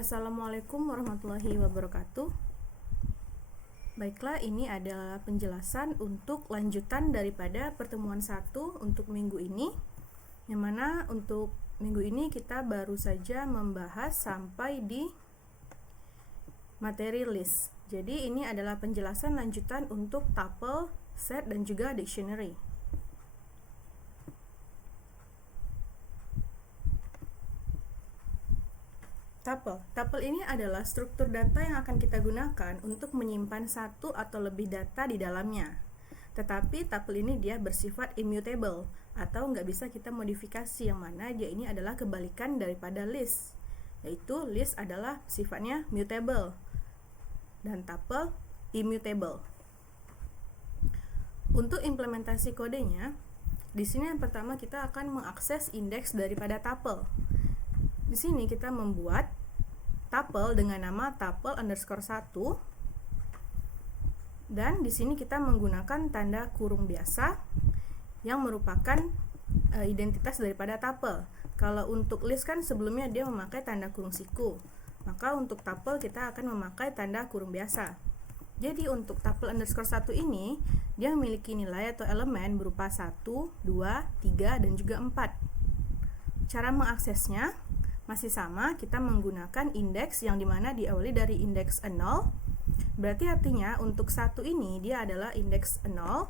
Assalamualaikum warahmatullahi wabarakatuh. Baiklah, ini adalah penjelasan untuk lanjutan daripada pertemuan 1 untuk minggu ini, yang mana untuk minggu ini kita baru saja membahas sampai di materi list. Jadi ini adalah penjelasan lanjutan untuk tuple, set, dan juga dictionary. Tuple ini adalah struktur data yang akan kita gunakan untuk menyimpan satu atau lebih data di dalamnya. Tetapi tuple ini dia bersifat immutable atau nggak bisa kita modifikasi, yang mana dia ini adalah kebalikan daripada list. Yaitu list adalah sifatnya mutable dan tuple immutable. Untuk implementasi kodenya, di sini yang pertama kita akan mengakses indeks daripada tuple. Di sini kita membuat tuple dengan nama tuple underscore 1, dan di sini kita menggunakan tanda kurung biasa yang merupakan identitas daripada tuple. Kalau untuk list kan sebelumnya dia memakai tanda kurung siku, maka untuk tuple kita akan memakai tanda kurung biasa. Jadi untuk tuple underscore 1 ini dia memiliki nilai atau elemen berupa 1, 2, 3, dan juga 4. Cara mengaksesnya masih sama, kita menggunakan indeks yang dimana diawali dari indeks 0. Berarti artinya untuk 1 ini dia adalah indeks 0,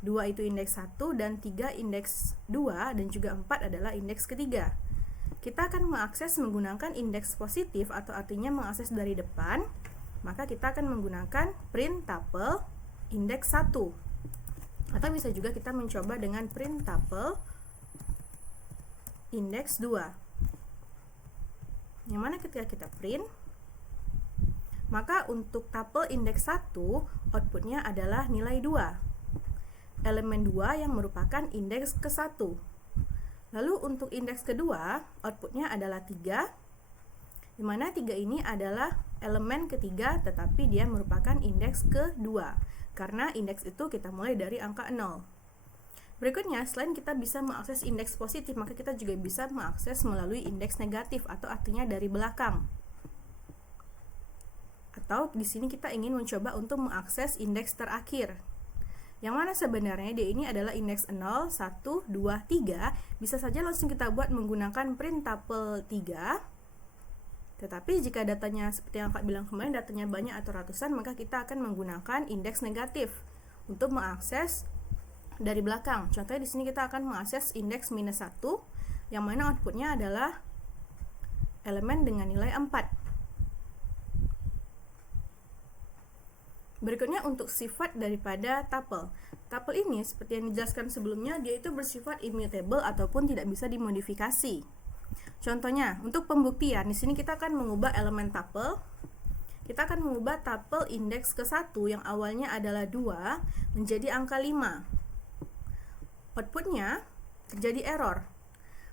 2 itu indeks 1, dan 3 indeks 2, dan juga 4 adalah indeks ketiga. Kita akan mengakses menggunakan indeks positif atau artinya mengakses dari depan, maka kita akan menggunakan print tuple indeks 1. Atau bisa juga kita mencoba dengan print tuple indeks 2. Yang mana ketika kita print, maka untuk tuple indeks 1 outputnya adalah nilai 2, elemen 2 yang merupakan indeks ke-1. Lalu untuk indeks kedua outputnya adalah 3, di mana 3 ini adalah elemen ketiga tetapi dia merupakan indeks ke-2, karena indeks itu kita mulai dari angka 0. Berikutnya, selain kita bisa mengakses indeks positif, maka kita juga bisa mengakses melalui indeks negatif atau artinya dari belakang. Atau di sini kita ingin mencoba untuk mengakses indeks terakhir, yang mana sebenarnya dia ini adalah indeks 0, 1, 2, 3. Bisa saja langsung kita buat menggunakan print tuple 3. Tetapi jika datanya seperti yang Kak bilang kemarin, datanya banyak atau ratusan, maka kita akan menggunakan indeks negatif untuk mengakses dari belakang. Contohnya di sini kita akan mengakses indeks minus 1, yang mana outputnya adalah elemen dengan nilai 4. Berikutnya untuk sifat daripada tuple. Tuple ini seperti yang dijelaskan sebelumnya, dia itu bersifat immutable ataupun tidak bisa dimodifikasi. Contohnya, untuk pembuktian, di sini kita akan mengubah elemen tuple. Kita akan mengubah tuple indeks ke-1 yang awalnya adalah 2 menjadi angka 5. Outputnya terjadi error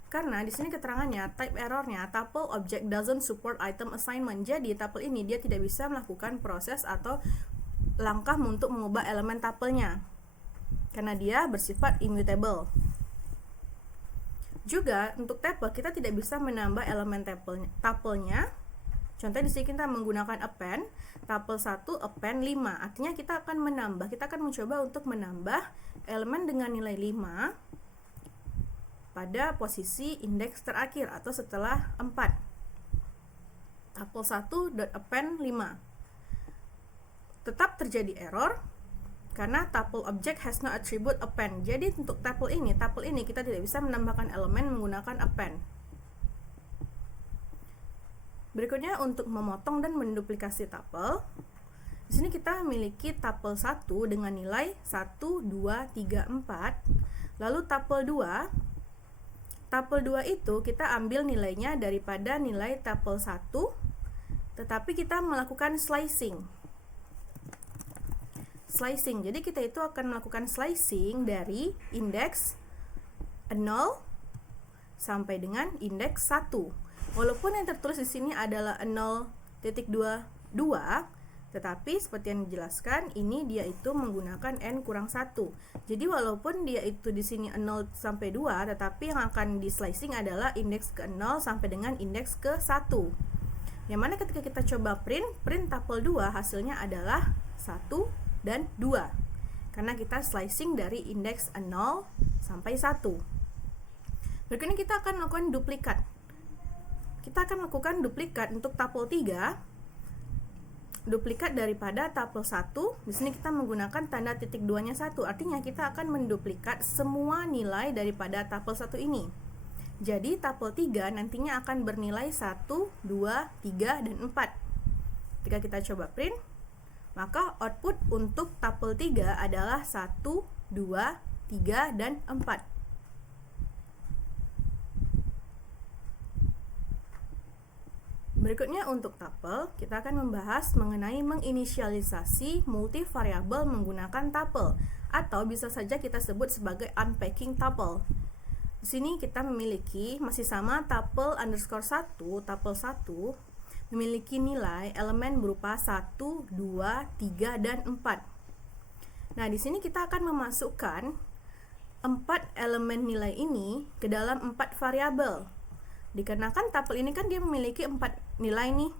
karena di sini keterangannya type errornya tuple object doesn't support item assignment. Jadi tuple ini dia tidak bisa melakukan proses atau langkah untuk mengubah elemen tuplenya karena dia bersifat immutable. Juga untuk tuple kita tidak bisa menambah elemen tuplenya. Contohnya di sini kita menggunakan append tuple 1 append 5. Artinya kita akan menambah, kita akan mencoba untuk menambah elemen dengan nilai 5 pada posisi indeks terakhir atau setelah 4. Tuple 1.append 5. Tetap terjadi error karena tuple object has no attribute append. Jadi untuk tuple ini kita tidak bisa menambahkan elemen menggunakan append. Berikutnya untuk memotong dan menduplikasi tuple. Di sini kita memiliki tuple 1 dengan nilai 1, 2, 3, 4. Lalu tuple 2. Tuple 2 itu kita ambil nilainya daripada nilai tuple 1, tetapi kita melakukan slicing. Jadi kita itu akan melakukan slicing dari indeks 0 sampai dengan indeks 1. Walaupun yang tertulis di sini adalah 0.22, tetapi seperti yang dijelaskan, ini dia itu menggunakan n kurang 1. Jadi walaupun dia itu di sini 0 sampai 2, tetapi yang akan di slicing adalah indeks ke 0 sampai dengan indeks ke 1. Yang mana ketika kita coba print tuple 2 hasilnya adalah 1 dan 2. Karena kita slicing dari indeks 0 sampai 1. Berikutnya kita akan melakukan duplikat. Kita akan melakukan duplikat untuk tuple 3. Duplikat daripada tuple 1. Di sini kita menggunakan tanda titik 2-nya 1. Artinya kita akan menduplikat semua nilai daripada tuple 1 ini. Jadi tuple 3 nantinya akan bernilai 1, 2, 3, dan 4. Ketika kita coba print, maka output untuk tuple 3 adalah 1, 2, 3, dan 4. Berikutnya untuk tuple, kita akan membahas mengenai menginisialisasi multivariabel menggunakan tuple, atau bisa saja kita sebut sebagai unpacking tuple. Di sini kita memiliki masih sama tuple underscore 1, tuple 1, memiliki nilai elemen berupa 1, 2, 3, dan 4. Nah, di sini kita akan memasukkan 4 elemen nilai ini ke dalam 4 variabel. Dikarenakan tuple ini kan dia memiliki 4 nilai nih.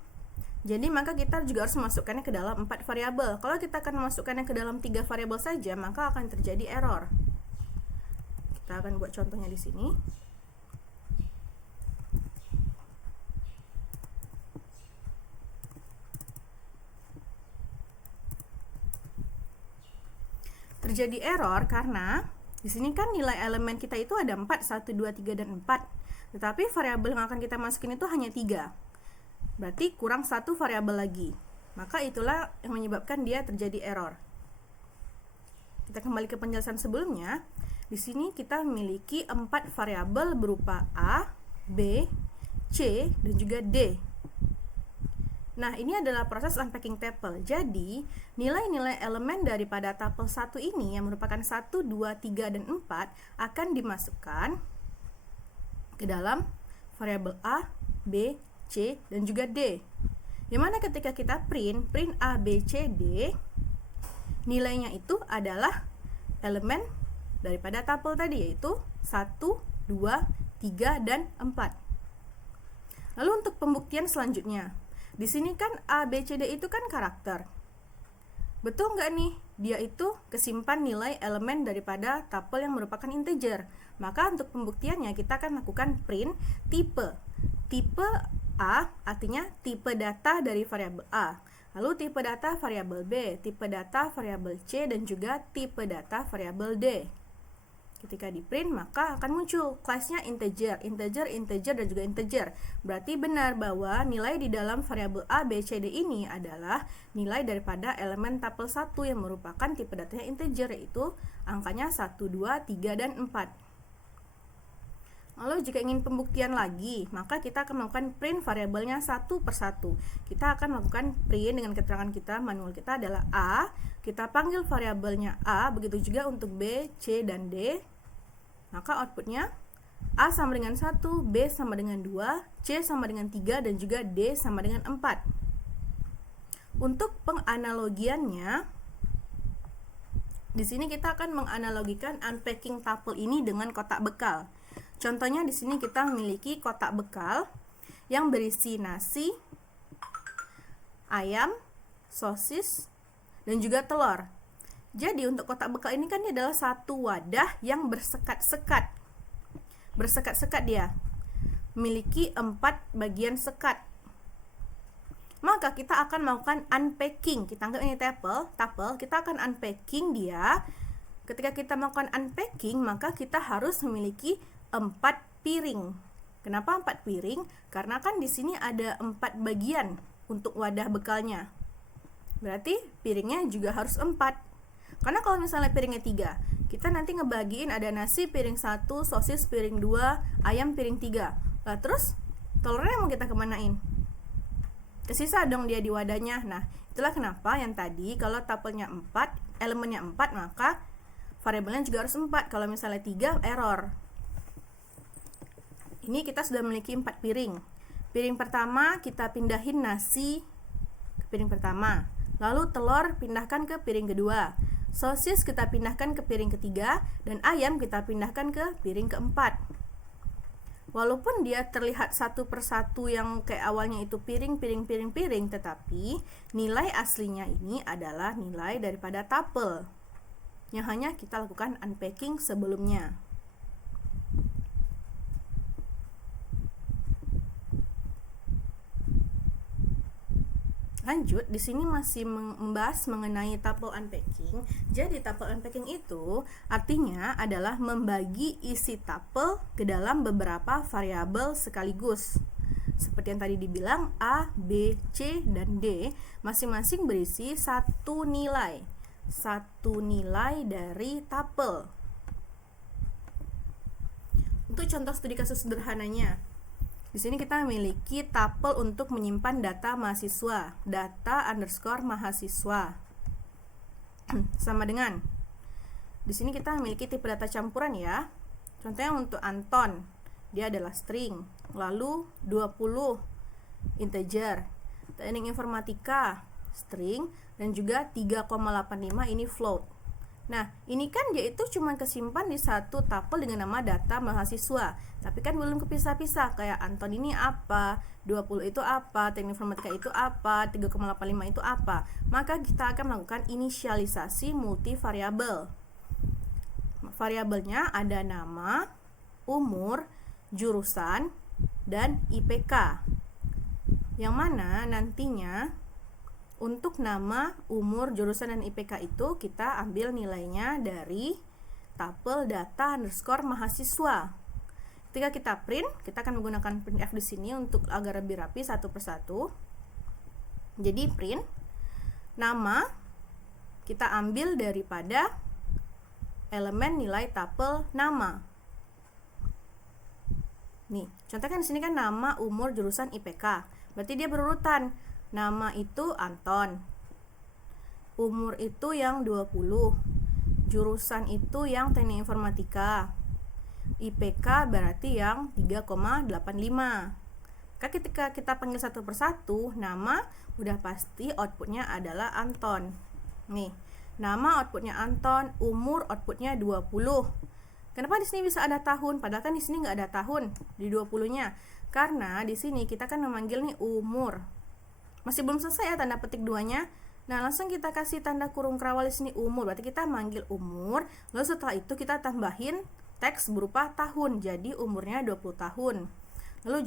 Jadi maka kita juga harus memasukkannya ke dalam 4 variabel. Kalau kita akan memasukkannya ke dalam 3 variabel saja, maka akan terjadi error. Kita akan buat contohnya di sini. Terjadi error karena di sini kan nilai elemen kita itu ada 4, 1, 2, 3, dan 4. Tetapi variabel yang akan kita masukin itu hanya 3. Berarti kurang 1 variabel lagi. Maka itulah yang menyebabkan dia terjadi error. Kita kembali ke penjelasan sebelumnya. Di sini kita memiliki 4 variabel berupa A, B, C, dan juga D. Nah, ini adalah proses unpacking tuple. Jadi, nilai-nilai elemen daripada tuple 1 ini yang merupakan 1, 2, 3, dan 4 akan dimasukkan ke dalam variabel A, B, C, dan juga D. Yang mana ketika kita print A, B, C, D, nilainya itu adalah elemen daripada tuple tadi, yaitu 1, 2, 3, dan 4. Lalu untuk pembuktian selanjutnya, di sini kan A, B, C, D itu kan karakter. Betul nggak nih? Dia itu kesimpan nilai elemen daripada tuple yang merupakan integer. Maka untuk pembuktiannya kita akan lakukan print tipe. Tipe A artinya tipe data dari variabel A. Lalu tipe data variabel B, tipe data variabel C, dan juga tipe data variabel D. Ketika di print maka akan muncul kelasnya integer, integer, integer, dan juga integer. Berarti benar bahwa nilai di dalam variabel A, B, C, D ini adalah nilai daripada elemen tuple 1 yang merupakan tipe datanya integer, yaitu angkanya 1, 2, 3, dan 4. Lalu jika ingin pembuktian lagi, maka kita akan melakukan print variabelnya satu per satu. Kita akan melakukan print dengan keterangan kita, manual kita adalah A. Kita panggil variabelnya A, begitu juga untuk B, C, dan D. Maka outputnya A sama dengan 1, B sama dengan 2, C sama dengan 3, dan juga D sama dengan 4. Untuk penganalogiannya, di sini kita akan menganalogikan unpacking tuple ini dengan kotak bekal. Contohnya di sini kita memiliki kotak bekal yang berisi nasi, ayam, sosis, dan juga telur. Jadi untuk kotak bekal ini kan dia adalah satu wadah yang bersekat-sekat. Bersekat-sekat dia. Memiliki 4 bagian sekat. Maka kita akan melakukan unpacking. Kita anggap ini tuple, kita akan unpacking dia. Ketika kita melakukan unpacking, maka kita harus memiliki 4 piring. Kenapa 4 piring? Karena kan di sini ada 4 bagian untuk wadah bekalnya. Berarti piringnya juga harus 4. Karena kalau misalnya piringnya 3, kita nanti ngebagiin ada nasi piring 1, sosis piring 2, ayam piring 3. Nah, terus telurnya mau kita kemanain? Kesisa dong dia di wadahnya. Nah, itulah kenapa yang tadi kalau tuplenya 4, elemennya 4, maka variabelnya juga harus 4. Kalau misalnya 3, error. Ini kita sudah memiliki 4 piring. Piring pertama kita pindahin nasi ke piring pertama. Lalu telur pindahkan ke piring kedua. Sosis kita pindahkan ke piring ketiga. Dan ayam kita pindahkan ke piring keempat. walaupun dia terlihat satu persatu yang kayak awalnya itu piring, tetapi nilai aslinya ini adalah nilai daripada tuple yang hanya kita lakukan unpacking sebelumnya. Lanjut, di sini masih membahas mengenai tuple unpacking. Jadi tuple unpacking itu artinya adalah membagi isi tuple ke dalam beberapa variabel sekaligus. Seperti yang tadi dibilang, A, B, C, dan D masing-masing berisi satu nilai dari tuple. Untuk contoh studi kasus sederhananya, di sini kita memiliki tuple untuk menyimpan data mahasiswa, data_mahasiswa. Sama dengan di sini kita memiliki tipe data campuran ya. Contohnya untuk Anton, dia adalah string, lalu 20 integer. Teknik informatika string dan juga 3,85 ini float. Nah, ini kan dia itu cuma kesimpan di satu tuple dengan nama data mahasiswa, tapi kan belum kepisah-pisah, kayak Anton ini apa, 20 itu apa, teknik informatika itu apa, 3,85 itu apa. Maka kita akan melakukan inisialisasi multivariabel. Variabelnya ada nama, umur, jurusan, dan IPK. Yang mana nantinya untuk nama, umur, jurusan, dan IPK itu kita ambil nilainya dari tuple data_mahasiswa. Ketika kita print, kita akan menggunakan printf di sini untuk agar lebih rapi satu persatu. Jadi print nama kita ambil daripada elemen nilai tuple nama. Nih, contohnya di sini kan nama, umur, jurusan, IPK. Berarti dia berurutan. Nama itu Anton, umur itu yang 20, jurusan itu yang teknik informatika, IPK berarti yang 3,85. Ketika kita panggil satu persatu, nama udah pasti outputnya adalah Anton. Nih, nama outputnya Anton, umur outputnya 20. Kenapa di sini bisa ada tahun? Padahal kan di sini nggak ada tahun di 20-nya. Karena di sini kita kan memanggil nih umur. Masih belum selesai ya tanda petik 2-nya. Nah, langsung kita kasih tanda kurung kerawal di sini umur. Berarti kita manggil umur, lalu setelah itu kita tambahin teks berupa tahun. Jadi umurnya 20 tahun. Lalu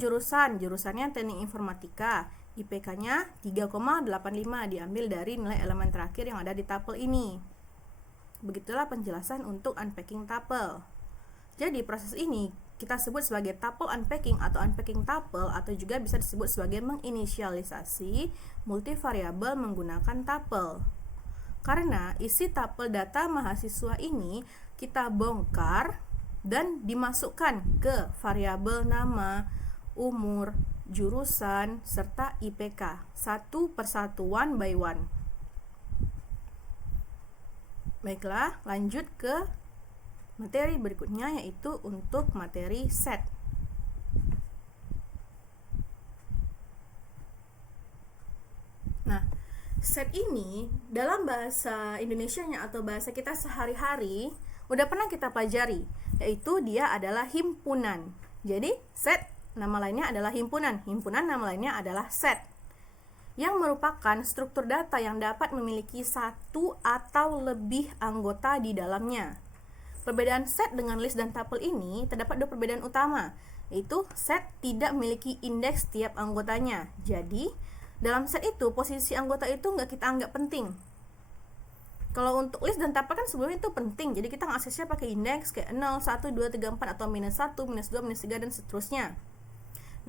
jurusannya teknik informatika. IPK-nya 3,85 diambil dari nilai elemen terakhir yang ada di tuple ini. Begitulah penjelasan untuk unpacking tuple. Jadi proses ini kita sebut sebagai tuple unpacking atau unpacking tuple, atau juga bisa disebut sebagai menginisialisasi multivariabel menggunakan tuple. Karena isi tuple data mahasiswa ini kita bongkar dan dimasukkan ke variabel nama, umur, jurusan, serta IPK satu persatu, one by one. Baiklah, lanjut ke materi berikutnya, yaitu untuk materi set. Nah, set ini dalam bahasa Indonesianya atau bahasa kita sehari-hari udah pernah kita pelajari, yaitu dia adalah himpunan. Jadi set nama lainnya adalah himpunan, nama lainnya adalah set, yang merupakan struktur data yang dapat memiliki satu atau lebih anggota di dalamnya. Perbedaan set dengan list dan tuple ini terdapat dua perbedaan utama, yaitu set tidak memiliki indeks tiap anggotanya. Jadi, dalam set itu posisi anggota itu nggak kita anggap penting. Kalau untuk list dan tuple kan sebelumnya itu penting, jadi kita ngaksesnya pakai indeks kayak 0, 1, 2, 3, 4 atau -1, -2, -3 dan seterusnya.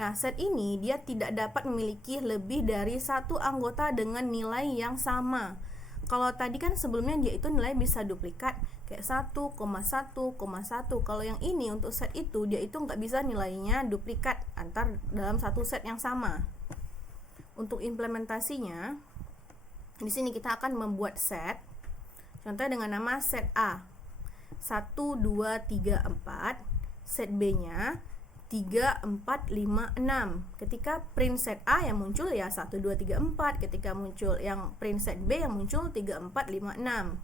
Nah, set ini dia tidak dapat memiliki lebih dari satu anggota dengan nilai yang sama. Kalau tadi kan sebelumnya dia itu nilai bisa duplikat kayak 1,1,1. Kalau yang ini untuk set itu dia itu nggak bisa nilainya duplikat antar dalam satu set yang sama. Untuk implementasinya, di sini kita akan membuat set. Contohnya dengan nama set A 1, 2, 3, 4. Set B-nya 3, 4, 5, 6. Ketika print set A yang muncul ya 1, 2, 3, 4. Ketika muncul yang print set B yang muncul 3, 4, 5, 6.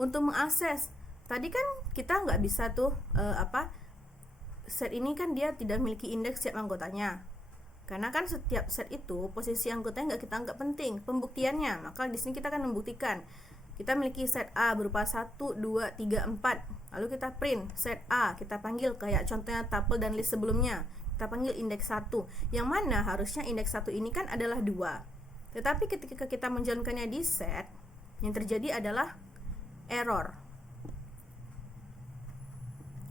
Untuk mengakses, tadi kan kita nggak bisa tuh set ini kan dia tidak memiliki indeks setiap anggotanya. Karena kan setiap set itu posisi anggotanya nggak kita anggap penting pembuktiannya. Maka di sini kita akan membuktikan. Kita memiliki set A berupa 1, 2, 3, 4. Lalu kita print set A, kita panggil kayak contohnya tuple dan list sebelumnya. Kita panggil indeks 1. Yang mana harusnya indeks 1 ini kan adalah 2. Tetapi ketika kita menjalankannya di set, yang terjadi adalah error.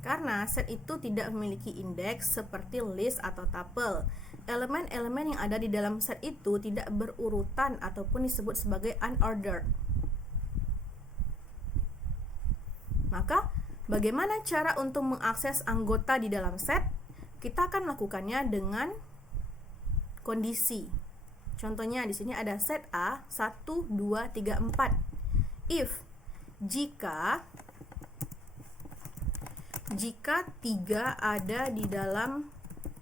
Karena set itu tidak memiliki indeks seperti list atau tuple. Elemen-elemen yang ada di dalam set itu tidak berurutan ataupun disebut sebagai unordered. Maka, bagaimana cara untuk mengakses anggota di dalam set? Kita akan melakukannya dengan kondisi. Contohnya di sini ada set A 1, 2, 3, 4. If jika 3 ada di dalam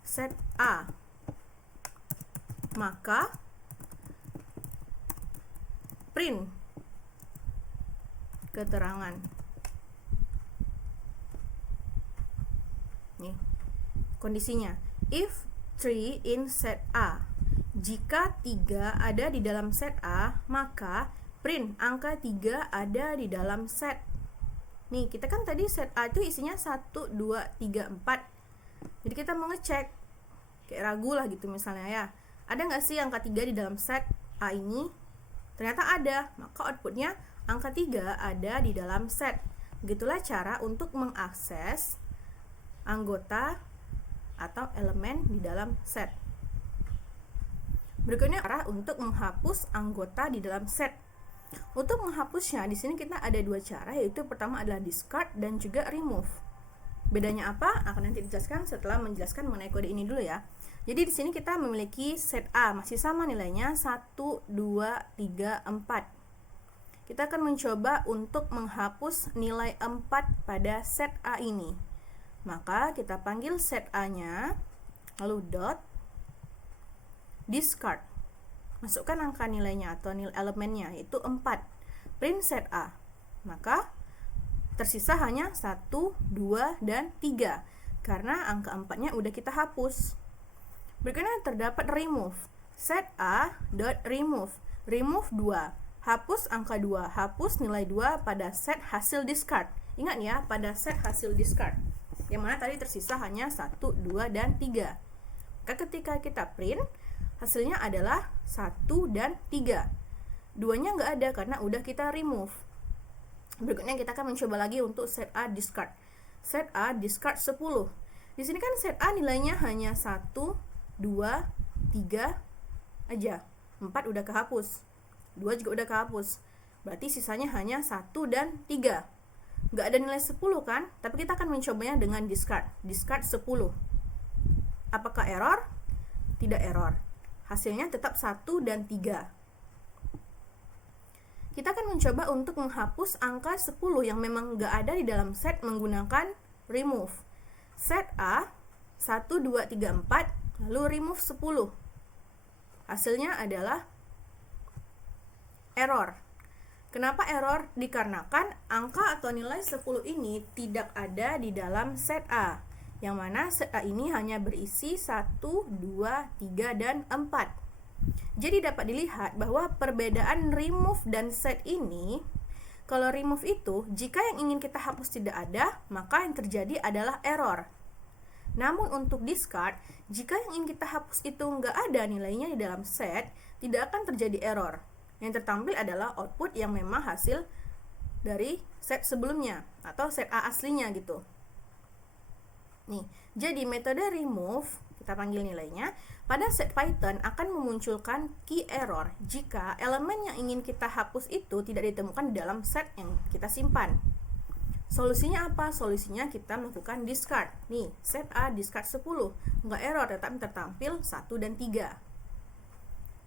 set A, maka print keterangan. Nih, kondisinya. If 3 in set A. Jika 3 ada di dalam set A, maka print angka 3 ada di dalam set. Nih, kita kan tadi set A itu isinya 1, 2, 3, 4. Jadi kita mau ngecek, kayak ragu lah gitu misalnya ya. Ada nggak sih angka 3 di dalam set A ini? Ternyata ada, maka outputnya angka 3 ada di dalam set. Begitulah cara untuk mengakses anggota atau elemen di dalam set. Berikutnya cara untuk menghapus anggota di dalam set. Untuk menghapusnya, di sini kita ada dua cara, yaitu pertama adalah discard dan juga remove. Bedanya apa? Akan nanti dijelaskan setelah menjelaskan mengenai kode ini dulu ya. Jadi di sini kita memiliki set A masih sama nilainya 1, 2, 3, 4. Kita akan mencoba untuk menghapus nilai 4 pada set A ini. Maka kita panggil set A-nya, lalu dot discard. Masukkan angka nilainya atau nilai elemennya, yaitu 4. Print set A. Maka tersisa hanya 1, 2, dan 3. Karena angka 4-nya udah kita hapus. Berikutnya terdapat remove. Set A dot remove. Remove 2. Hapus angka 2. Hapus nilai 2 pada set hasil discard. Ingat ya, pada set hasil discard. Yang mana tadi tersisa hanya 1, 2, dan 3. Maka ketika kita print, hasilnya adalah 1 dan 3. 2-nya nggak ada karena udah kita remove. Berikutnya kita akan mencoba lagi untuk set A discard. Set A discard 10. Di sini kan set A nilainya hanya 1, 2, 3 aja. 4 udah kehapus. 2 juga udah kehapus. Berarti sisanya hanya 1 dan 3. Nggak ada nilai 10 kan? Tapi kita akan mencobanya dengan discard. Discard 10. Apakah error? Tidak error. Hasilnya tetap 1 dan 3. Kita akan mencoba untuk menghapus angka 10 yang memang nggak ada di dalam set menggunakan remove. Set A 1, 2, 3, 4, lalu remove 10. Hasilnya adalah error. Kenapa error? Dikarenakan angka atau nilai 10 ini tidak ada di dalam set A. Yang mana set A ini hanya berisi 1, 2, 3, dan 4. Jadi dapat dilihat bahwa perbedaan remove dan set ini, kalau remove itu, jika yang ingin kita hapus tidak ada, maka yang terjadi adalah error. Namun untuk discard, jika yang ingin kita hapus itu nggak ada nilainya di dalam set, tidak akan terjadi error. Yang tertampil adalah output yang memang hasil dari set sebelumnya, atau set A aslinya gitu. Nih, jadi metode remove, kita panggil nilainya, pada set Python akan memunculkan key error jika elemen yang ingin kita hapus itu tidak ditemukan di dalam set yang kita simpan. Solusinya apa? Solusinya kita melakukan discard. Nih, set A discard 10. Nggak error, tetapi tertampil 1 dan 3.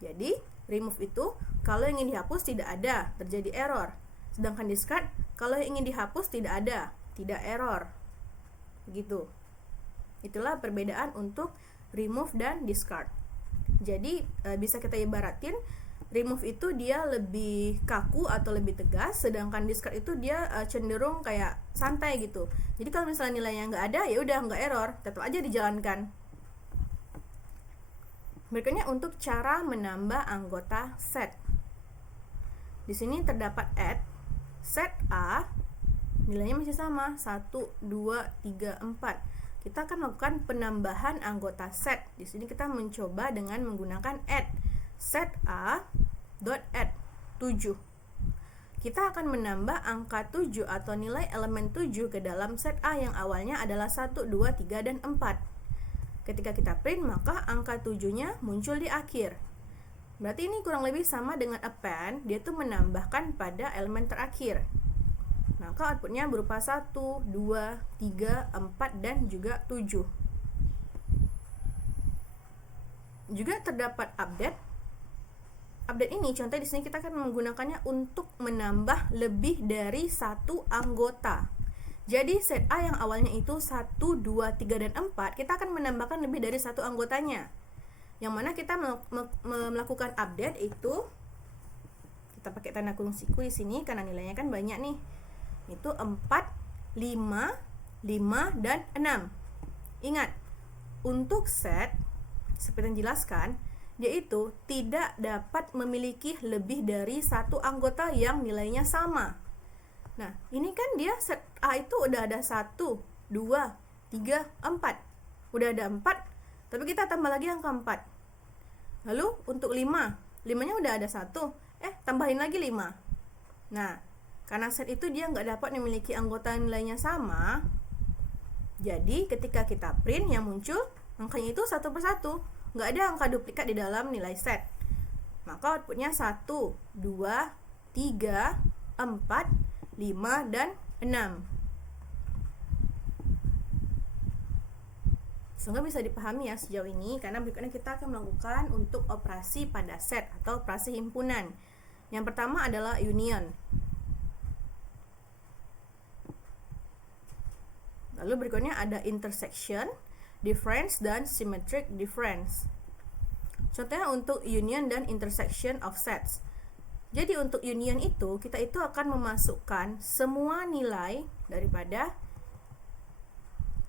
Jadi, remove itu kalau yang ingin dihapus tidak ada, terjadi error. Sedangkan discard, kalau yang ingin dihapus tidak ada, tidak error. Begitu. Itulah perbedaan untuk remove dan discard. Jadi bisa kita ibaratin remove itu dia lebih kaku atau lebih tegas, sedangkan discard itu dia cenderung kayak santai gitu. Jadi kalau misalnya nilainya nggak ada, ya udah nggak error, tetap aja dijalankan. Berikutnya untuk cara menambah anggota set. Di sini terdapat add set A, nilainya masih sama 1, 2, 3, 4. Kita akan melakukan penambahan anggota set. Di sini kita mencoba dengan menggunakan add set A dot add 7. Kita akan menambah angka 7 atau nilai elemen 7 ke dalam set A yang awalnya adalah 1, 2, 3, dan 4. Ketika kita print, maka angka 7-nya muncul di akhir. Berarti ini kurang lebih sama dengan append, dia tuh menambahkan pada elemen terakhir. Maka outputnya berupa 1, 2, 3, 4, dan juga 7. Juga terdapat update. Update ini contohnya di sini kita akan menggunakannya untuk menambah lebih dari satu anggota. Jadi set A yang awalnya itu 1, 2, 3, dan 4, kita akan menambahkan lebih dari satu anggotanya. Yang mana kita melakukan update itu, kita pakai tanda kurung siku di sini karena nilainya kan banyak nih. Itu 4, 5, 5, dan 6. Ingat, untuk set seperti yang dijelaskan, yaitu tidak dapat memiliki lebih dari satu anggota yang nilainya sama. Nah, ini kan dia set A itu udah ada 1, 2, 3, 4. Udah ada 4, tapi kita tambah lagi angka 4. Lalu untuk 5, 5-nya udah ada 1, tambahin lagi 5. Nah, karena set itu dia nggak dapat memiliki anggota nilainya sama, jadi ketika kita print yang muncul angkanya itu satu persatu. Nggak ada angka duplikat di dalam nilai set. Maka outputnya 1, 2, 3, 4, 5, dan 6. Semoga bisa dipahami ya sejauh ini, karena berikutnya kita akan melakukan untuk operasi pada set atau operasi himpunan. Yang pertama adalah union. Lalu berikutnya ada intersection, difference, dan symmetric difference. Contohnya untuk union dan intersection of sets. Jadi untuk union itu, kita itu akan memasukkan semua nilai daripada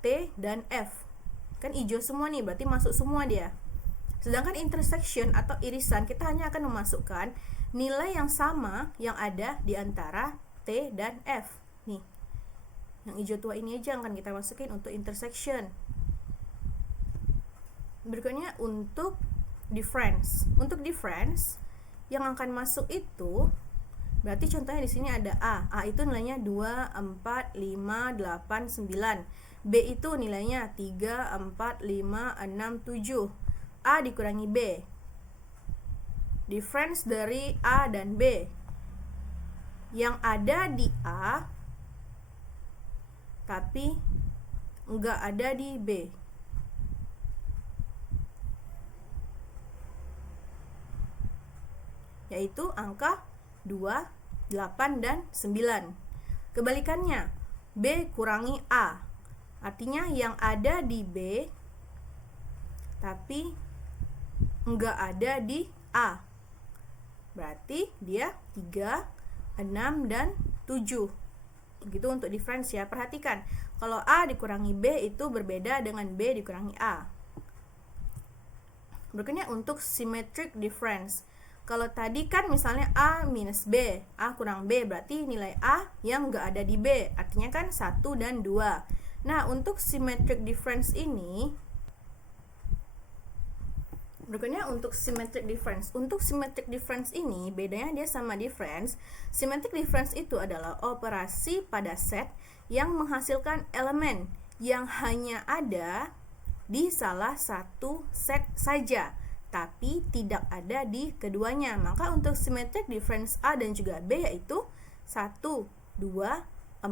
T dan F. Kan hijau semua nih, berarti masuk semua dia. Sedangkan intersection atau irisan, kita hanya akan memasukkan nilai yang sama yang ada di antara T dan F. Nih, yang hijau tua ini aja akan kita masukin untuk intersection. Berikutnya untuk difference. Untuk difference yang akan masuk itu berarti contohnya di sini ada A. A itu nilainya 2, 4, 5, 8, 9. B itu nilainya 3, 4, 5, 6, 7. A dikurangi B. Difference dari A dan B. Yang ada di A tapi enggak ada di B. Yaitu angka 2, 8, dan 9. Kebalikannya, B kurangi A. Artinya yang ada di B tapi enggak ada di A. Berarti dia 3, 6, dan 7. Begitu untuk difference ya. Perhatikan, kalau A dikurangi B itu berbeda dengan B dikurangi A. Berikutnya untuk symmetric difference. Kalau tadi kan misalnya A minus B, A kurang B, berarti nilai A yang nggak ada di B, artinya kan 1 dan 2. Nah, untuk symmetric difference ini, berikutnya untuk symmetric difference. Untuk symmetric difference ini, bedanya dia sama difference. Symmetric difference itu adalah operasi pada set yang menghasilkan elemen yang hanya ada di salah satu set saja, tapi tidak ada di keduanya. Maka untuk symmetric difference A dan juga B yaitu 1, 2, 4,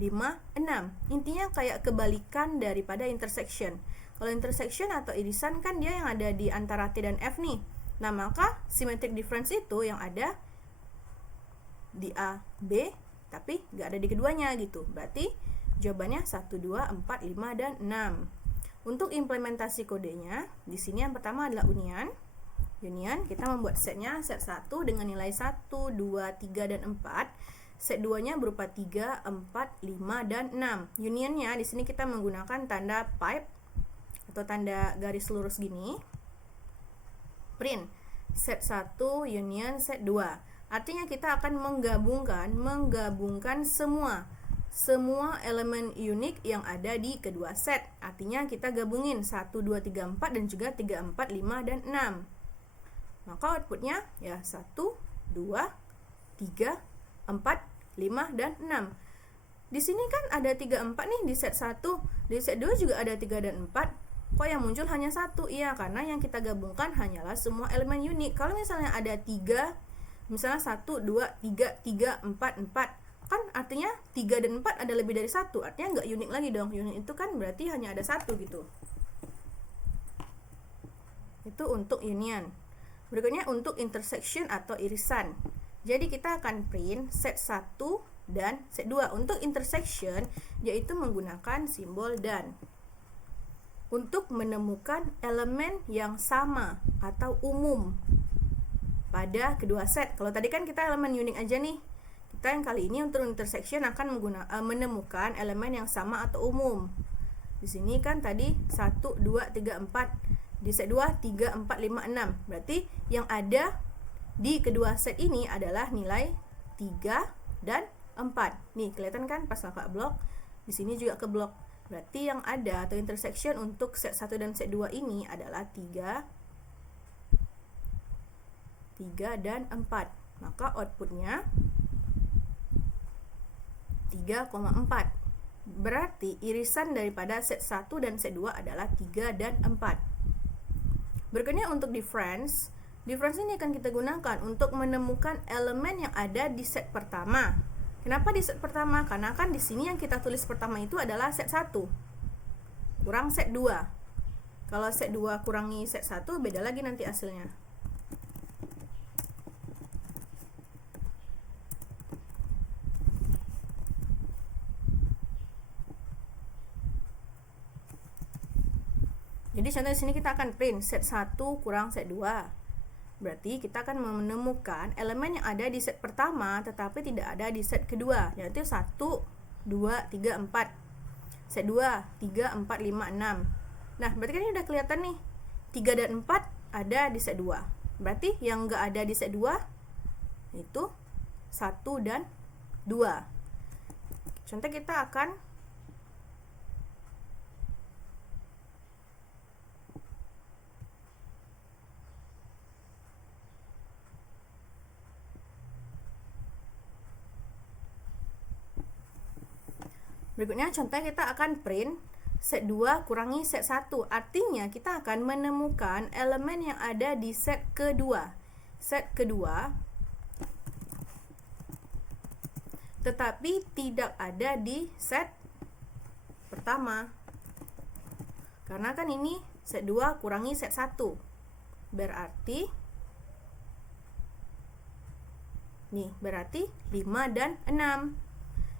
5, 6. Intinya kayak kebalikan daripada intersection. Kalau intersection atau irisan kan dia yang ada di antara T dan F nih. Nah, maka symmetric difference itu yang ada di A, B, tapi nggak ada di keduanya gitu. Berarti jawabannya 1, 2, 4, 5, dan 6. Untuk implementasi kodenya, di sini yang pertama adalah union. Union, kita membuat setnya, set 1 dengan nilai 1, 2, 3, dan 4. Set 2-nya berupa 3, 4, 5, dan 6. Unionnya di sini kita menggunakan tanda pipe atau tanda garis lurus gini. Print set 1 union set 2. Artinya kita akan menggabungkan semua elemen unik yang ada di kedua set. Artinya kita gabungin 1, 2, 3, 4 dan juga 3, 4, 5, dan 6. Maka outputnya ya 1, 2, 3, 4, 5, dan 6. Di sini kan ada 3, 4 nih di set 1. Di set 2 juga ada 3 dan 4. Kok yang muncul hanya 1? Iya, karena yang kita gabungkan hanyalah semua elemen unik. Kalau misalnya ada 3, misalnya 1, 2, 3, 3, 4, 4, kan artinya 3 dan 4 ada lebih dari 1. Artinya nggak unik lagi dong. Unik itu kan berarti hanya ada 1 gitu. Itu untuk union. Berikutnya untuk intersection atau irisan. Jadi kita akan print set 1 dan set 2. Untuk intersection yaitu menggunakan simbol dan. Untuk menemukan elemen yang sama atau umum pada kedua set. Kalau tadi kan kita elemen unik aja nih. Kita yang kali ini untuk intersection akan menemukan elemen yang sama atau umum. Di sini kan tadi 1, 2, 3, 4. Di set 2, 3, 4, 5, 6. Berarti yang ada di kedua set ini adalah nilai 3 dan 4. Nih, kelihatan kan pas kakak blok. Di sini juga ke blok. Berarti yang ada atau intersection untuk set 1 dan set 2 ini adalah 3 dan 4. Maka outputnya 3,4. Berarti irisan daripada set 1 dan set 2 adalah 3 dan 4. Berikutnya untuk difference. Difference ini akan kita gunakan untuk menemukan elemen yang ada di set pertama. Kenapa di set pertama? Karena kan di sini yang kita tulis pertama itu adalah set 1 kurang set 2. Kalau set 2 kurangi set 1 beda lagi nanti hasilnya. Jadi contoh di sini kita akan print set 1 kurang set 2. Berarti kita akan menemukan elemen yang ada di set pertama tetapi tidak ada di set kedua, yaitu 1, 2, 3, 4. Set 2, 3, 4, 5, 6. Nah, berarti kan ini udah kelihatan nih. 3 dan 4 ada di set 2. Berarti yang nggak ada di set 2 itu 1 dan 2. Contoh kita akan berikutnya contoh kita akan print set 2 kurangi set 1. Artinya kita akan menemukan elemen yang ada di set kedua. Set kedua tetapi tidak ada di set pertama. Karena kan ini set 2 kurangi set 1. Berarti nih, berarti 5 dan 6.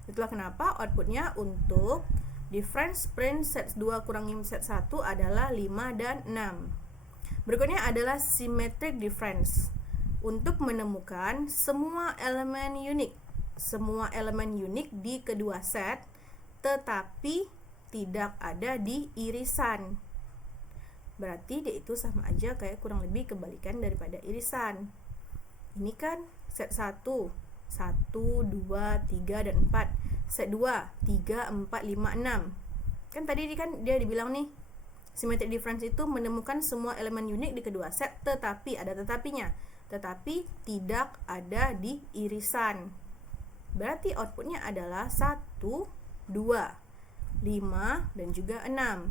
Itulah kenapa outputnya untuk difference print set 2 kurangi set 1 adalah 5 dan 6. Berikutnya adalah symmetric difference. Untuk menemukan semua elemen unik. Semua elemen unik di kedua set tetapi tidak ada di irisan. Berarti dia itu sama aja kayak kurang lebih kebalikan daripada irisan. Ini kan set 1, 1, 2, 3, dan 4. Set 2, 3, 4, 5, 6. Kan tadi kan dia dibilang nih, symmetric difference itu menemukan semua elemen unik di kedua set, tetapi ada tetapinya. Tetapi tidak ada di irisan. Berarti outputnya adalah 1, 2, 5, dan juga 6.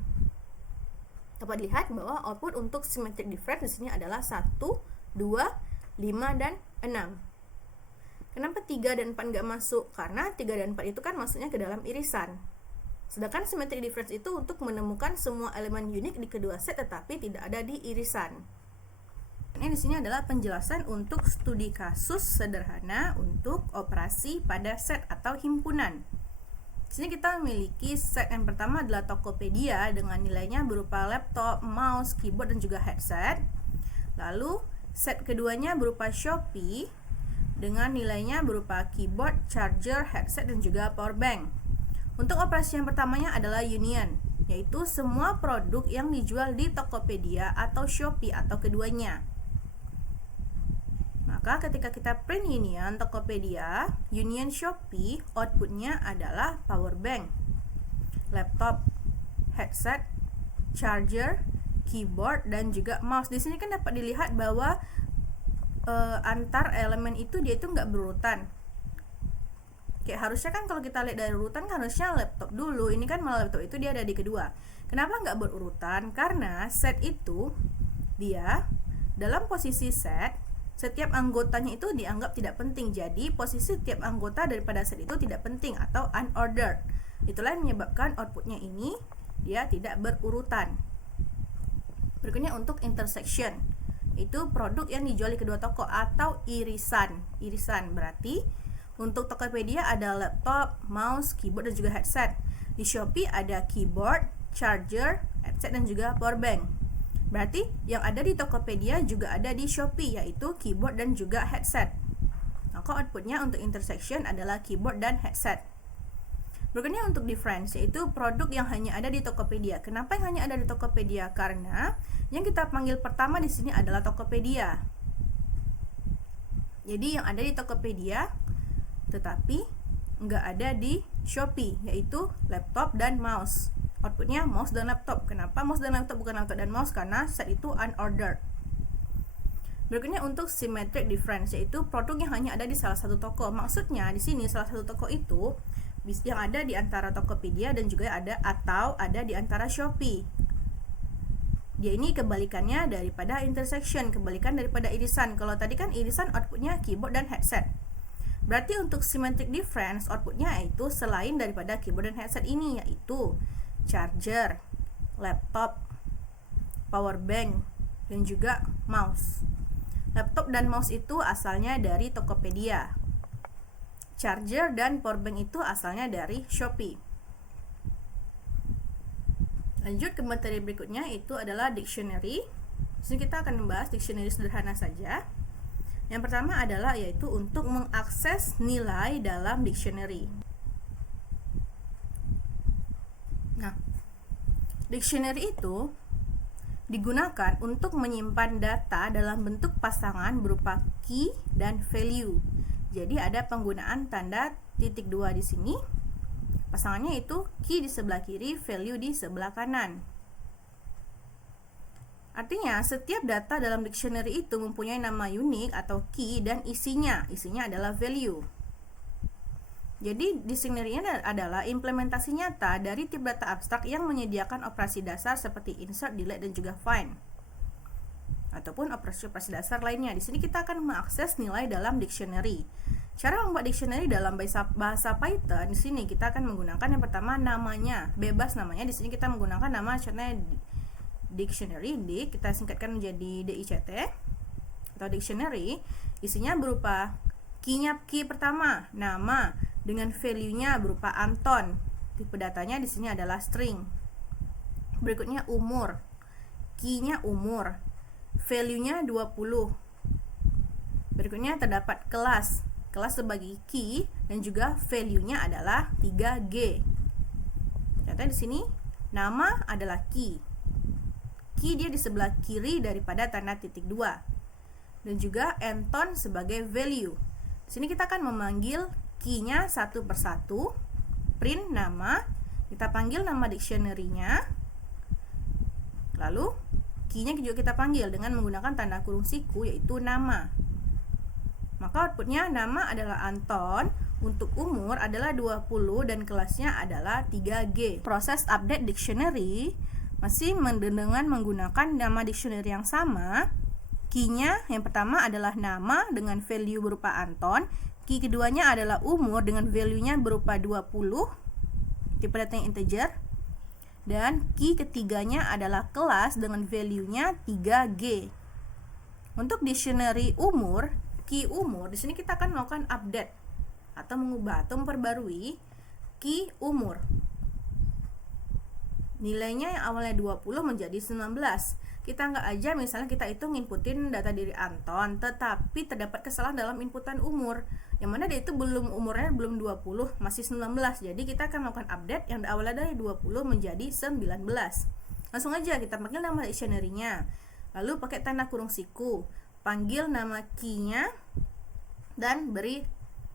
Dapat lihat bahwa output untuk symmetric difference di sini adalah 1, 2, 5, dan 6. Kenapa 3 dan 4 nggak masuk? Karena 3 dan 4 itu kan masuknya ke dalam irisan. Sedangkan symmetric difference itu untuk menemukan semua elemen unik di kedua set tetapi tidak ada di irisan. Ini di sini adalah penjelasan untuk studi kasus sederhana untuk operasi pada set atau himpunan. Di sini kita memiliki set yang pertama adalah Tokopedia dengan nilainya berupa laptop, mouse, keyboard, dan juga headset. Lalu Set keduanya berupa Shopee dengan nilainya berupa keyboard, charger, headset, dan juga power bank. Untuk operasi yang pertamanya adalah union, yaitu semua produk yang dijual di Tokopedia atau Shopee atau keduanya. Maka ketika kita print union Tokopedia, union Shopee, outputnya adalah power bank, laptop, headset, charger, keyboard, dan juga mouse. Di sini kan dapat dilihat bahwa antar elemen itu dia itu nggak berurutan. Kayak harusnya kan kalau kita lihat dari urutan kan harusnya laptop dulu, ini kan malah laptop itu dia ada di kedua. Kenapa nggak berurutan? Karena set itu dia dalam posisi set, setiap anggotanya itu dianggap tidak penting. Jadi posisi setiap anggota daripada set itu tidak penting atau unordered. Itulah yang menyebabkan outputnya ini dia tidak berurutan. Berikutnya untuk intersection, itu produk yang dijual di kedua toko atau irisan. Irisan berarti untuk Tokopedia ada laptop, mouse, keyboard, dan juga headset. Di Shopee ada keyboard, charger, headset, dan juga power bank. Berarti yang ada di Tokopedia juga ada di Shopee, yaitu keyboard dan juga headset. Maka outputnya untuk intersection adalah keyboard dan headset. Berikutnya untuk difference, yaitu produk yang hanya ada di Tokopedia. Kenapa yang hanya ada di Tokopedia? Karena yang kita panggil pertama di sini adalah Tokopedia. Jadi yang ada di Tokopedia, tetapi nggak ada di Shopee, yaitu laptop dan mouse. Outputnya mouse dan laptop. Kenapa mouse dan laptop bukan laptop dan mouse? Karena set itu unordered. Berikutnya untuk symmetric difference, yaitu produk yang hanya ada di salah satu toko. Maksudnya di sini salah satu toko itu yang ada di antara Tokopedia dan juga ada atau ada di antara Shopee. Dia ini kebalikannya daripada intersection, kebalikan daripada irisan. Kalau tadi kan irisan outputnya keyboard dan headset. Berarti untuk symmetric difference outputnya yaitu selain daripada keyboard dan headset ini, yaitu charger, laptop, power bank, dan juga mouse. Laptop dan mouse itu asalnya dari Tokopedia. Charger dan power bank itu asalnya dari Shopee. Lanjut ke materi berikutnya, itu adalah dictionary. Di sini kita akan membahas dictionary sederhana saja. Yang pertama adalah yaitu untuk mengakses nilai dalam dictionary. Nah, dictionary itu digunakan untuk menyimpan data dalam bentuk pasangan berupa key dan value. Jadi ada penggunaan tanda titik 2 di sini. Pasangannya itu key di sebelah kiri, value di sebelah kanan. Artinya setiap data dalam dictionary itu mempunyai nama unik atau key dan isinya adalah value. Jadi dictionary ini adalah implementasi nyata dari tipe data abstrak yang menyediakan operasi dasar seperti insert, delete, dan juga find, ataupun operasi-operasi dasar lainnya. Di sini kita akan mengakses nilai dalam dictionary. Cara membuat dictionary dalam bahasa Python, di sini kita akan menggunakan yang pertama namanya, bebas namanya. Di sini kita menggunakan nama contohnya dictionary, kita singkatkan menjadi DICT atau dictionary. Isinya berupa key-nya key pertama, nama dengan value-nya berupa Anton. Tipe datanya di sini adalah string. Berikutnya umur. Key-nya umur. Value-nya 20. Berikutnya terdapat kelas. Kelas sebagai key dan juga value-nya adalah 3G. Contohnya di sini nama adalah key. Key dia di sebelah kiri daripada tanda titik 2. Dan juga Anton sebagai value. Di sini kita akan memanggil key-nya satu persatu. Print nama, kita panggil nama dictionary-nya. Lalu key-nya juga kita panggil dengan menggunakan tanda kurung siku, yaitu nama. Maka outputnya nama adalah Anton, untuk umur adalah 20 dan kelasnya adalah 3G. Proses update dictionary masih dengan menggunakan nama dictionary yang sama. Key-nya yang pertama adalah nama dengan value berupa Anton. Key keduanya adalah umur dengan value-nya berupa 20, tipe datanya integer. Dan key ketiganya adalah kelas dengan value-nya 3G. Untuk dictionary umur, key umur, di sini kita akan melakukan update atau mengubah atau memperbarui key umur. nilainya yang awalnya 20 menjadi 19. Kita nggak aja misalnya kita itu nginputin data diri Anton, tetapi terdapat kesalahan dalam inputan umur, yang mana dia itu umurnya belum 20, masih 19. Jadi kita akan melakukan update yang awalnya dari 20 menjadi 19. Langsung aja kita panggil nama dictionary-nya, lalu pakai tanda kurung siku, panggil nama key-nya, dan beri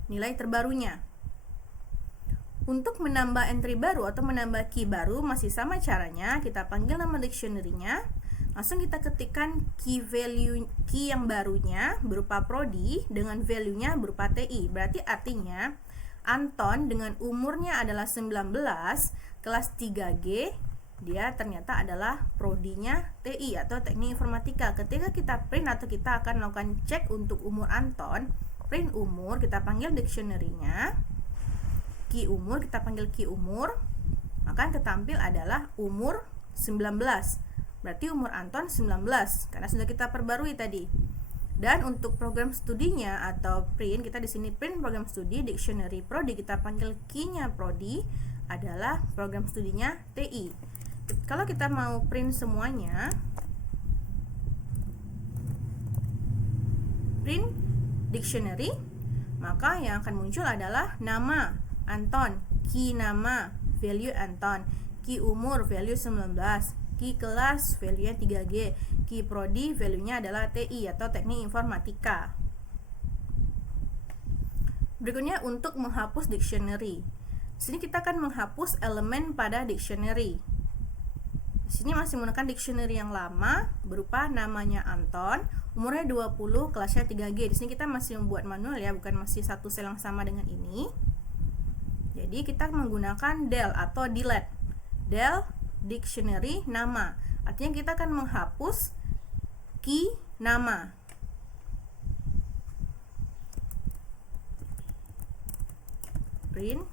nilai terbarunya. Untuk menambah entry baru atau menambah key baru masih sama caranya, kita panggil nama dictionary-nya, langsung kita ketikkan key yang barunya berupa prodi dengan value-nya berupa TI. Berarti artinya Anton dengan umurnya adalah 19, kelas 3G, dia ternyata adalah prodinya TI atau teknik informatika. Ketika kita print atau kita akan melakukan cek untuk umur Anton, print umur, kita panggil dictionary-nya, key umur, kita panggil key umur, maka yang ketampil adalah umur 19. Berarti umur Anton 19 karena sudah kita perbarui tadi. Dan untuk program studinya atau print, kita di sini print program studi dictionary prodi, kita panggil key-nya prodi adalah program studinya TI. Kalau kita mau print semuanya, print dictionary, maka yang akan muncul adalah nama Anton, key nama, value Anton, key umur, value 19, key kelas, value-nya 3G, key prodi, value-nya adalah TI atau teknik informatika. Berikutnya untuk menghapus dictionary. Di sini kita akan menghapus elemen pada dictionary. Di sini masih menggunakan dictionary yang lama berupa namanya Anton, umurnya 20, kelasnya 3G. Di sini kita masih membuat manual ya, bukan masih satu sel yang sama dengan ini. Jadi kita menggunakan del atau delete. Del dictionary nama. Artinya kita akan menghapus key nama. Print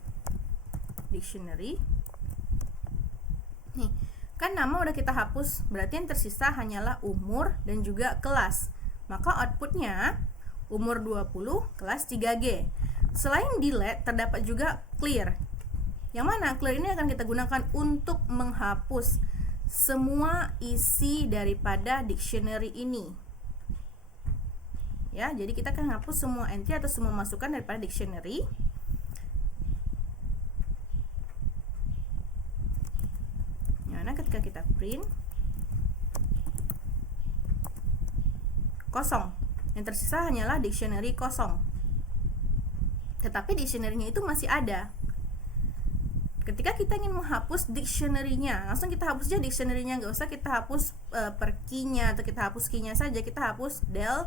dictionary. Nih, kan nama udah kita hapus, berarti yang tersisa hanyalah umur dan juga kelas. Maka outputnya umur 20, kelas 3G. Selain delete, terdapat juga clear. Yang mana clear ini akan kita gunakan untuk menghapus semua isi daripada dictionary ini. Ya, jadi kita akan hapus semua entry atau semua masukan daripada dictionary. Nah, ketika kita print kosong, yang tersisa hanyalah dictionary kosong. Tetapi dictionary-nya itu masih ada. Ketika kita ingin menghapus dictionary-nya, langsung kita hapus aja dictionary-nya, nggak usah kita hapus per key-nya atau kita hapus key-nya saja, kita hapus del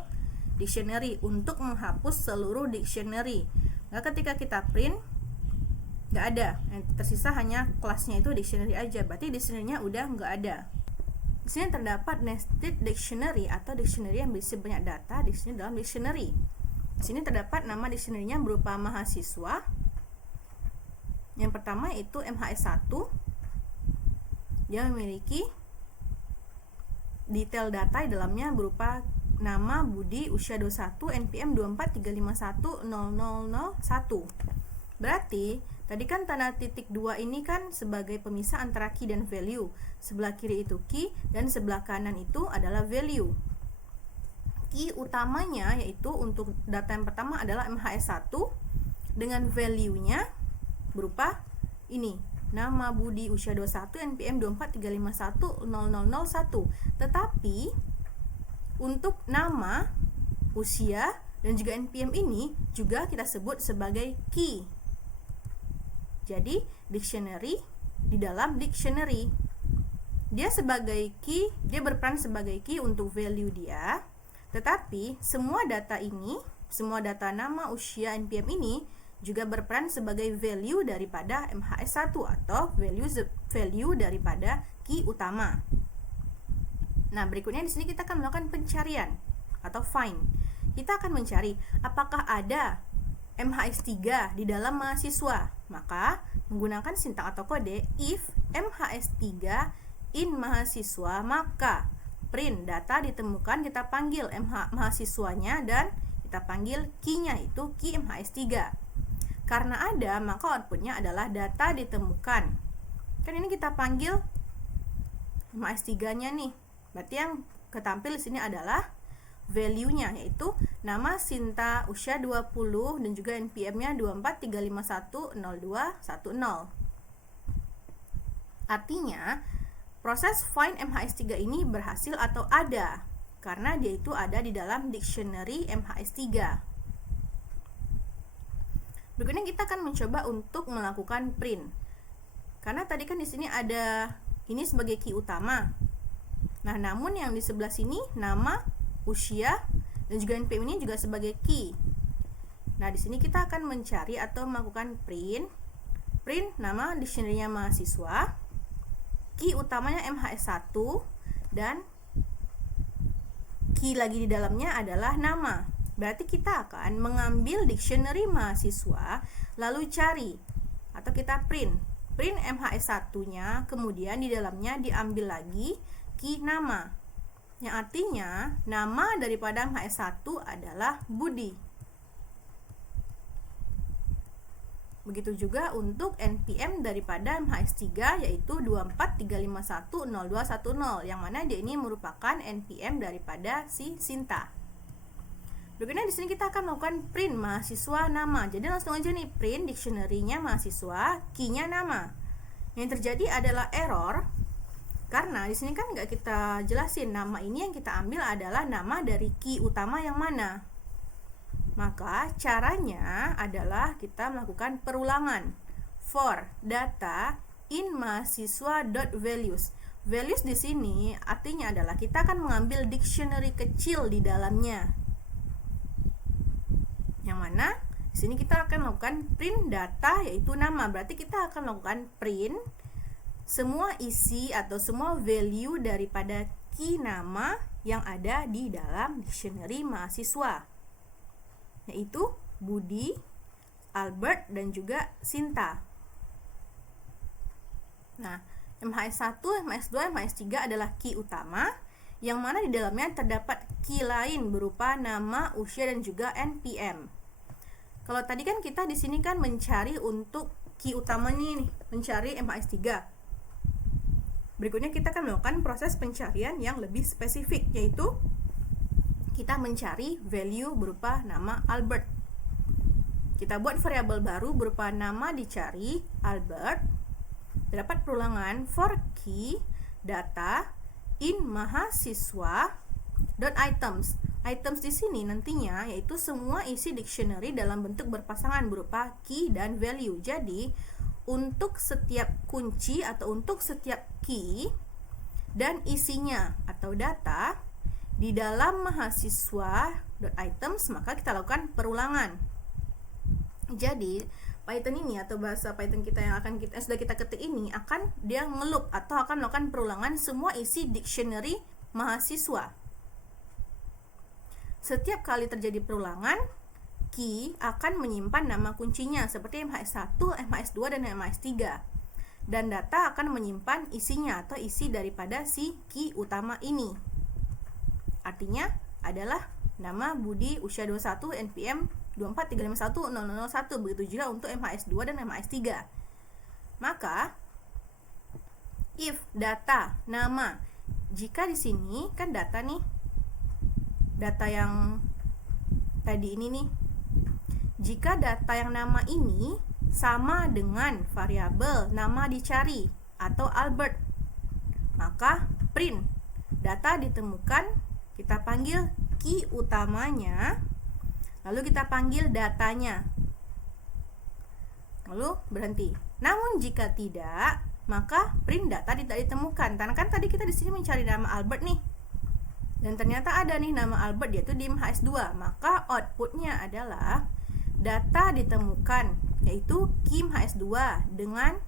dictionary untuk menghapus seluruh dictionary. Nah, ketika kita print nggak ada, yang tersisa hanya kelasnya itu dictionary aja, berarti dictionary-nya udah nggak ada. Di sini terdapat nested dictionary atau dictionary yang berisi banyak data di sini dalam dictionary. Di sini terdapat nama dictionary-nya berupa mahasiswa. Yang pertama itu MHS1. Dia memiliki detail data di dalamnya berupa nama, budi, usia 21, NPM 2435100001. Berarti tadi kan tanda titik 2 ini kan sebagai pemisah antara key dan value. Sebelah kiri itu key dan sebelah kanan itu adalah value. Key utamanya yaitu untuk data yang pertama adalah MHS1 dengan value-nya berupa ini, nama, budi, usia 21, NPM 2435100001. Tetapi untuk nama, usia, dan juga NPM ini juga kita sebut sebagai key. Jadi dictionary di dalam dictionary, dia sebagai key, dia berperan sebagai key untuk value dia. Tetapi semua data ini, semua data nama, usia, NPM ini juga berperan sebagai value daripada MHS1 atau value daripada key utama. Nah, berikutnya di sini kita akan melakukan pencarian atau find. Kita akan mencari apakah ada MHS3 di dalam mahasiswa. Maka menggunakan sintaks atau kode if MHS3 in mahasiswa, maka print data ditemukan, kita panggil mahasiswanya dan kita panggil key-nya itu key MHS3. Karena ada, maka outputnya adalah data ditemukan. Kan ini kita panggil MHS3-nya nih. Berarti yang ketampil di sini adalah value-nya, yaitu nama Sinta usia 20 dan juga NPM-nya 243510210. Artinya, proses find MHS3 ini berhasil atau ada karena dia itu ada di dalam dictionary MHS3. Berikutnya kita akan mencoba untuk melakukan print. Karena tadi kan di sini ada ini sebagai key utama. Nah, namun yang di sebelah sini nama, usia, dan juga NPM ini juga sebagai key. Nah, di sini kita akan mencari atau melakukan print. Print nama dictionary-nya mahasiswa, key utamanya MHS1, dan key lagi di dalamnya adalah nama. Berarti kita akan mengambil dictionary mahasiswa, lalu cari atau kita print MHS1-nya, kemudian di dalamnya diambil lagi key nama, yang artinya nama daripada MHS1 adalah Budi. Begitu juga untuk NPM daripada MHS3 yaitu 243510210, yang mana dia ini merupakan NPM daripada si Sinta. Berikutnya di sini kita akan melakukan print mahasiswa nama. Jadi langsung aja nih print dictionary-nya mahasiswa, key-nya nama. Yang terjadi adalah error karena di sini kan nggak kita jelasin nama ini yang kita ambil adalah nama dari key utama yang mana. Maka caranya adalah kita melakukan perulangan for data in mahasiswa.values. Values di sini artinya adalah kita akan mengambil dictionary kecil di dalamnya. Yang mana di sini kita akan melakukan print data yaitu nama. Berarti kita akan melakukan print semua isi atau semua value daripada key nama yang ada di dalam dictionary mahasiswa, yaitu Budi, Albert, dan juga Sinta. Nah, MHS1, MHS2, MHS3 adalah key utama, yang mana di dalamnya terdapat key lain berupa nama, usia, dan juga NPM. Kalau tadi kan kita di sini kan mencari untuk key utamanya nih, mencari MHS3. Berikutnya kita akan melakukan proses pencarian yang lebih spesifik, yaitu kita mencari value berupa nama Albert. Kita buat variabel baru berupa nama dicari Albert. Terdapat perulangan for key data in mahasiswa.items. Items di sini nantinya yaitu semua isi dictionary dalam bentuk berpasangan berupa key dan value. Jadi untuk setiap kunci atau untuk setiap key dan isinya atau data di dalam mahasiswa.items, maka kita lakukan perulangan. Jadi Python ini atau bahasa Python kita yang sudah kita ketik ini akan dia ngeloop atau akan melakukan perulangan semua isi dictionary mahasiswa. Setiap kali terjadi perulangan, key akan menyimpan nama kuncinya seperti MHS1, MHS2, dan MHS3. Dan data akan menyimpan isinya atau isi daripada si key utama ini. Artinya adalah nama Budi, usia 21, NPM 243510001. Begitu juga untuk MHS2 dan MHS3. Maka if data nama, jika di sini kan data nih, data yang tadi ini nih, jika data yang nama ini sama dengan variabel nama dicari atau Albert, maka print data ditemukan, kita panggil key utamanya, lalu kita panggil datanya, lalu berhenti. Namun jika tidak, maka print data tidak ditemukan. Karena kan tadi kita di sini mencari nama Albert nih, dan ternyata ada nih nama Albert, yaitu di MHS2, maka outputnya adalah data ditemukan, yaitu key MHS2 dengan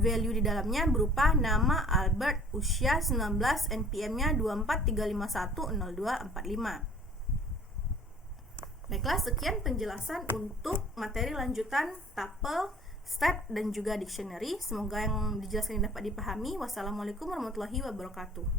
value di dalamnya berupa nama Albert, usia 19, NPM-nya 243510245. Baiklah, sekian penjelasan untuk materi lanjutan TOEFL, STEP, dan juga dictionary. Semoga yang dijelaskan dapat dipahami. Wassalamualaikum warahmatullahi wabarakatuh.